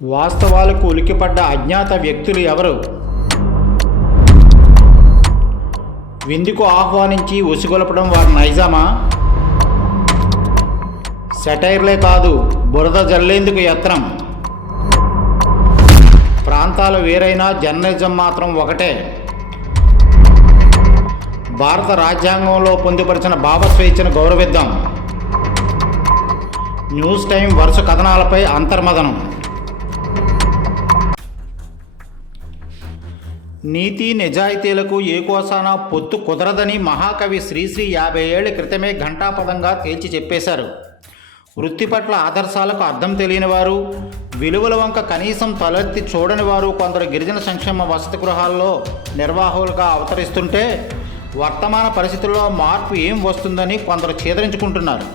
వాస్తవాలకు ఉలిక్కిపడ్డ అజ్ఞాత వ్యక్తులు ఎవరు? విందుకు ఆహ్వానించి ఉసిగొల్పడం వారి నైజమా? సెటైర్లే కాదు, బురద జల్లేందుకు యత్నం. ప్రాంతాలు వేరైనా జర్నలిజం మాత్రం ఒకటే. భారత రాజ్యాంగంలో పొందుపరిచిన భావస్వేచ్ఛను గౌరవిద్దాం. న్యూస్ టైం వరుస కథనాలపై అంతర్మదనం. నీతి నిజాయితీలకు ఏ కోసానా పొత్తు కుదరదని మహాకవి శ్రీశ్రీ 50 ఏళ్ల క్రితమే ఘంటాపదంగా తేల్చి చెప్పేశారు. వృత్తి పట్ల ఆదర్శాలకు అర్థం తెలియని వారు, విలువల వంక కనీసం తలెత్తి చూడని వారు కొందరు గిరిజన సంక్షేమ వసతి గృహాల్లో నిర్వాహకులుగా అవతరిస్తుంటే వర్తమాన పరిస్థితుల్లో మార్పు ఏం వస్తుందని కొందరు ఛేదరించుకుంటున్నారు.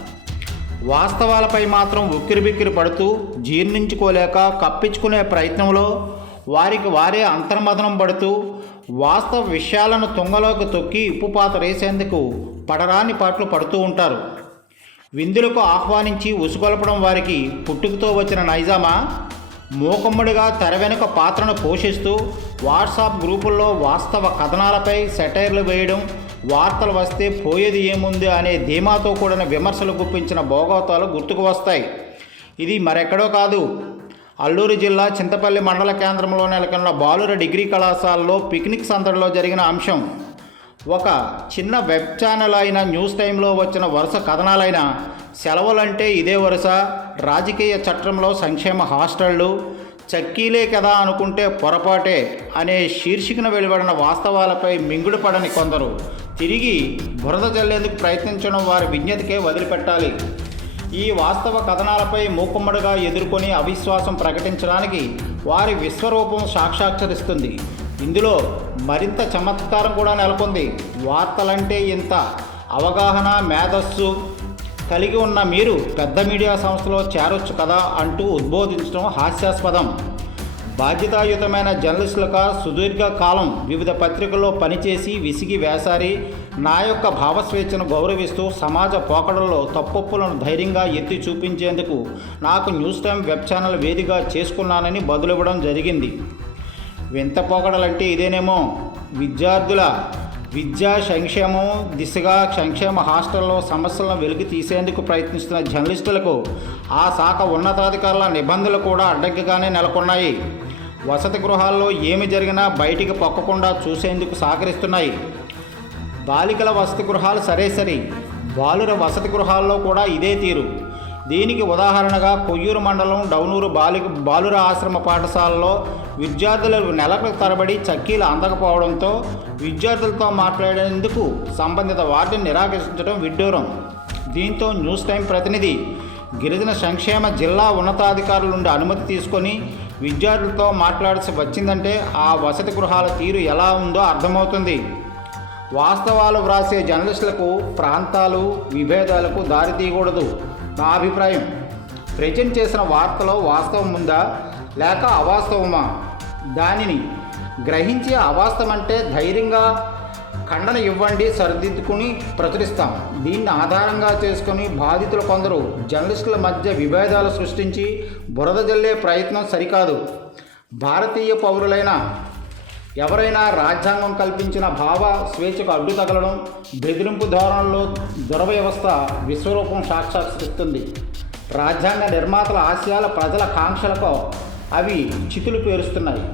వాస్తవాలపై మాత్రం ఉక్కిరిబిక్కిరి పడుతూ జీర్ణించుకోలేక కప్పించుకునే ప్రయత్నంలో వారికి వారే అంతర్మదనం పడుతూ వాస్తవ విషయాలను తుంగలోకి తొక్కి ఉప్పుపాత రేసేందుకు పడరాని పాటలు పడుతూ ఉంటారు. విందులకు ఆహ్వానించి ఉసుగొల్పడం వారికి పుట్టుకతో వచ్చిన నైజామా? మూకమ్ముడిగా తెర వెనుక పాత్రను పోషిస్తూ వాట్సాప్ గ్రూపుల్లో వాస్తవ కథనాలపై సెటైర్లు వేయడం, వార్తలు వస్తే పోయేది ఏముంది అనే ధీమాతో కూడిన విమర్శలు గుప్పించిన భోగవతాలు గుర్తుకు వస్తాయి. ఇది మరెక్కడో కాదు, అల్లూరు జిల్లా చింతపల్లి మండల కేంద్రంలో నెలకొన్న బాలుర డిగ్రీ కళాశాలలో పిక్నిక్ సందడిలో జరిగిన అంశం. ఒక చిన్న వెబ్ ఛానల్ అయిన న్యూస్ టైంలో వచ్చిన వరుస కథనాలైన సెలవులంటే ఇదే వరుస, రాజకీయ చట్రంలో సంక్షేమ హాస్టళ్లు, చక్కీలే కదా అనుకుంటే పొరపాటే అనే శీర్షికన వెలువడిన వాస్తవాలపై మింగుడు పడని కొందరు తిరిగి బురద జల్లేందుకు ప్రయత్నించడం వారి విజ్ఞతకే వదిలిపెట్టాలి. ఈ వాస్తవ కథనాలపై మూకుమ్మడిగా ఎదుర్కొని అవిశ్వాసం ప్రకటించడానికి వారి విశ్వరూపం సాక్షాత్కరిస్తుంది. ఇందులో మరింత చమత్కారం కూడా నెలకొంది. వార్తలంటే ఇంత అవగాహన, మేధస్సు కలిగి ఉన్న మీరు పెద్ద మీడియా సంస్థలో చేరొచ్చు కదా అంటూ ఉద్బోధించడం హాస్యాస్పదం. బాధ్యతాయుతమైన జర్నలిస్టులుగా సుదీర్ఘ కాలం వివిధ పత్రికల్లో పనిచేసి విసిగి వేసారి నా యొక్క భావస్వేచ్ఛను గౌరవిస్తూ సమాజ పోకడల్లో తప్పొప్పులను ధైర్యంగా ఎత్తి చూపించేందుకు నాకు న్యూస్ టైం వెబ్ ఛానల్ వేదికగా చేసుకున్నానని బదులివ్వడం జరిగింది. వింత పోకడలంటే ఇదేనేమో. విద్యార్థుల విద్యా సంక్షేమం దిశగా సంక్షేమ హాస్టల్లో సమస్యలను వెలికి తీసేందుకు ప్రయత్నిస్తున్న జర్నలిస్టులకు ఆ శాఖ ఉన్నతాధికారుల నిబంధనలు కూడా అడ్డంకిగానే నెలకొన్నాయి. వసతి గృహాల్లో ఏమి జరిగినా బయటికి పొక్కకుండా చూసేందుకు సహకరిస్తున్నాయి. బాలికల వసతి గృహాలు సరే, బాలుర వసతి గృహాల్లో కూడా ఇదే తీరు. దీనికి ఉదాహరణగా కొయ్యూరు మండలం డౌనూరు బాలుర ఆశ్రమ పాఠశాలలో విద్యార్థులు నెలల తరబడి చక్కీలు అందకపోవడంతో విద్యార్థులతో మాట్లాడేందుకు సంబంధిత వార్డుని నిరాకరించడం విడ్డూరం. దీంతో న్యూస్ టైం ప్రతినిధి గిరిజన సంక్షేమ జిల్లా ఉన్నతాధికారుల నుండి అనుమతి తీసుకొని విద్యార్థులతో మాట్లాడాల్సి వచ్చిందంటే ఆ వసతి గృహాల తీరు ఎలా ఉందో అర్థమవుతుంది. వాస్తవాలు వ్రాసే జర్నలిస్టులకు ప్రాంతాలు, విభేదాలకు దారితీయకూడదు నా అభిప్రాయం. ప్రజెంట్ చేసిన వార్తలో వాస్తవం ఉందా లేక అవాస్తవమా? దానిని గ్రహించి అవాస్తవం అంటే ధైర్యంగా ఖండన ఇవ్వండి, సరిదిద్దుకుని ప్రచురిస్తాం. దీన్ని ఆధారంగా చేసుకుని బాధితులు కొందరు జర్నలిస్టుల మధ్య విభేదాలు సృష్టించి బురద జల్లే ప్రయత్నం సరికాదు. భారతీయ పౌరులైన ఎవరైనా రాజ్యాంగం కల్పించిన భావ స్వేచ్ఛకు అడ్డు తగలడం, బెదిరింపు ధోరణిలో దురవ్యవస్థ విశ్వరూపం సాక్షాత్కరిస్తుంది. రాజ్యాంగ నిర్మాతల ఆశయాల ప్రజల కాంక్షలకు అవి చితులు పేరుస్తున్నాయి.